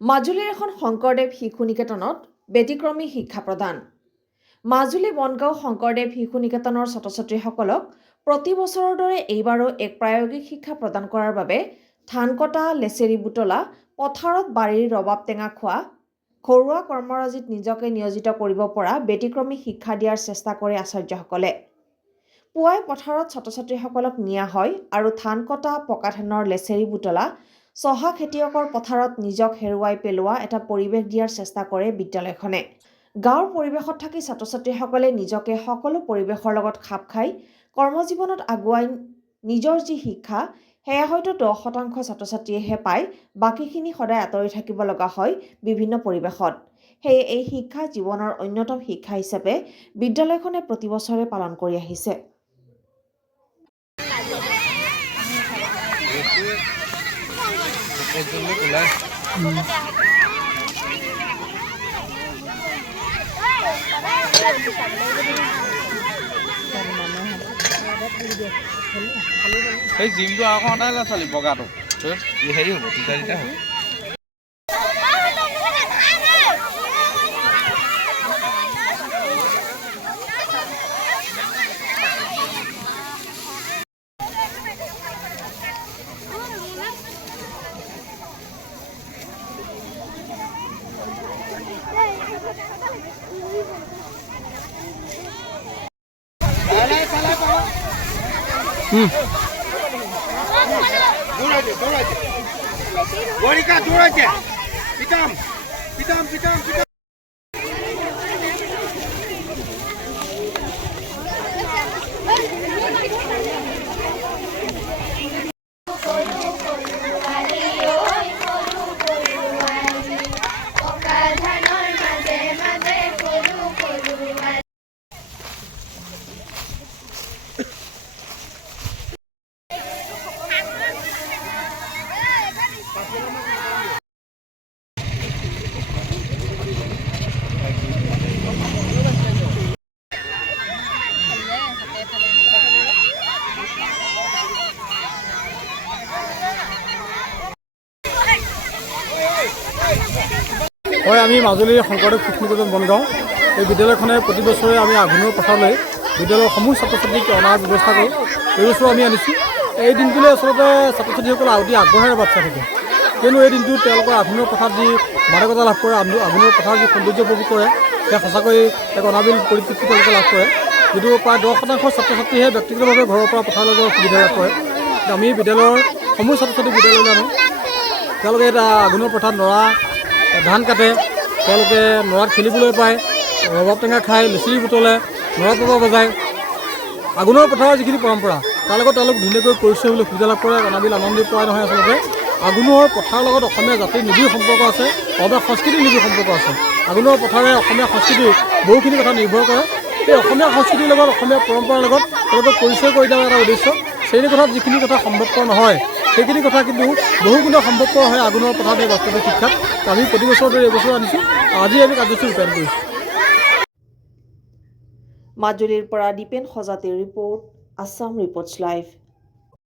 মাজুলীৰ এখন শংকৰদেৱ শিশু নিকেতনত ব্যতিক্ৰমী শিক্ষা প্ৰদান। মাজুলী বনগাঁও শংকৰদেৱ শিশু নিকেতনৰ ছাত্ৰ-ছাত্ৰীসকলক প্ৰতি বছৰৰ দৰে এইবাৰো এক প্ৰায়োগিক শিক্ষা প্ৰদান কৰাৰ বাবে ধান কটা, লেচেৰি বুটলা, পথাৰত বাৰীৰ ৰবাব টেঙা খোৱা, ঘৰুৱা কৰ্মৰাজিত নিজকে নিয়োজিত কৰিব পৰা ব্যতিক্ৰমী শিক্ষা দিয়াৰ চেষ্টা কৰে আচাৰ্যসকলে। পুৱাই পথাৰত ছাত্ৰ-ছাত্ৰীসকলক নিয়া হয় আৰু ধান কটা, পকা ধানৰ লেচেৰি বুটলা, চহা খেতিয়কৰ পথাৰত নিজক হেৰুৱাই পেলোৱা এটা পৰিৱেশ দিয়াৰ চেষ্টা কৰে বিদ্যালয়খনে। গাঁৱৰ পৰিৱেশত থাকি ছাত্ৰ-ছাত্ৰীসকলে নিজকে সকলো পৰিৱেশৰ লগত খাপ খাই কৰ্মজীৱনত আগুৱাই নিজৰ যি শিক্ষা সেয়া হয়তো 10% ছাত্ৰ-ছাত্ৰীয়েহে পায়, বাকীখিনি সদায় আঁতৰি থাকিব লগা হয় বিভিন্ন পৰিৱেশত। সেয়ে এই শিক্ষা জীৱনৰ অন্যতম শিক্ষা হিচাপে বিদ্যালয়খনে প্ৰতি বছৰে পালন কৰি আহিছে। এই জিমটো আকৌ আটাইলে চালি বগাটো হেৰি হ'ব তিতা হ'ব। হয়, আমি মাজুলীৰ শংকৰদেৱ শিশু নিকেতন বনগাঁও এই বিদ্যালয়খনে প্ৰতি বছৰে আমি আঘোণৰ পথাৰলৈ বিদ্যালয়ৰ সমূহ ছাত্ৰ ছাত্ৰীক অনাৰ ব্যৱস্থা কৰোঁ। এই বছৰ আমি আনিছোঁ। এই দিনটোলৈ আচলতে ছাত্ৰ ছাত্ৰীসকলে অতি আগ্ৰহেৰে বাট চাই থাকে, কিয়নো এই দিনটোত তেওঁলোকৰ আঘোণৰ পথাৰত যি মাদকতা লাভ কৰে, আঘোণৰ পথাৰত যি সৌন্দৰ্য উপভোগ কৰে, সেয়া সঁচাকৈ এক অনাবিল পৰিতৃপ্তি তেওঁলোকে লাভ কৰে। যিটো প্ৰায় 10% ছাত্ৰ ছাত্ৰীহে ব্যক্তিগতভাৱে ঘৰৰ পৰা পথাৰলৈ যোৱাৰ সুবিধা লাভ কৰে। আমি বিদ্যালয়ৰ সমূহ ছাত্ৰ ছাত্ৰীক বিদ্যালয়লৈ আনোঁ। তেওঁলোকে এটা আঘোণৰ পথাৰত নৰা ধান কাটে, তেওঁলোকে নৰাত খেলিবলৈ পায়, ৰবাব টেঙা খায়, লেচেৰি বুটলে, নৰা পবা বজায়। আঘোণৰ পথাৰৰ যিখিনি পৰম্পৰা তাৰ লগত তেওঁলোক ধুনীয়াকৈ পৰিচয় হ'বলৈ সুবিধা লাভ কৰে। অনাবিল আনন্দ পোৱাই নহয়, আচলতে আঘোণৰ পথাৰৰ লগত অসমীয়া জাতিৰ নিবিড় সম্পৰ্ক আছে, অসমীয়া সংস্কৃতিৰ নিবিড় সম্পৰ্ক আছে। আঘোণৰ পথাৰে অসমীয়া সংস্কৃতিৰ বহুখিনি কথা নিৰ্ভৰ কৰে। সেই অসমীয়া সংস্কৃতিৰ লগত, অসমীয়া পৰম্পৰাৰ লগত তেওঁলোকক পৰিচয় কৰি দিয়াৰ এটা উদ্দেশ্য। শ্ৰেণী কথাত যিখিনি কথা সম্ভৱপৰ নহয়, সেইখিনি কথা কিন্তু বহুগুণ সম্ভৱপৰ হয় আঘোণৰ পথাৰত এই বাস্তৱিক শিক্ষাত। আমি প্ৰতি বছৰ দৰে এইবছৰ আনিছোঁ। আজি আমি কাৰ্যসূচী ৰূপায়ণ কৰিছোঁ। মাজুলীৰ পৰা দীপেন সজাতিৰ ৰিপৰ্ট, আছাম ৰিপৰ্টছ লাইভ।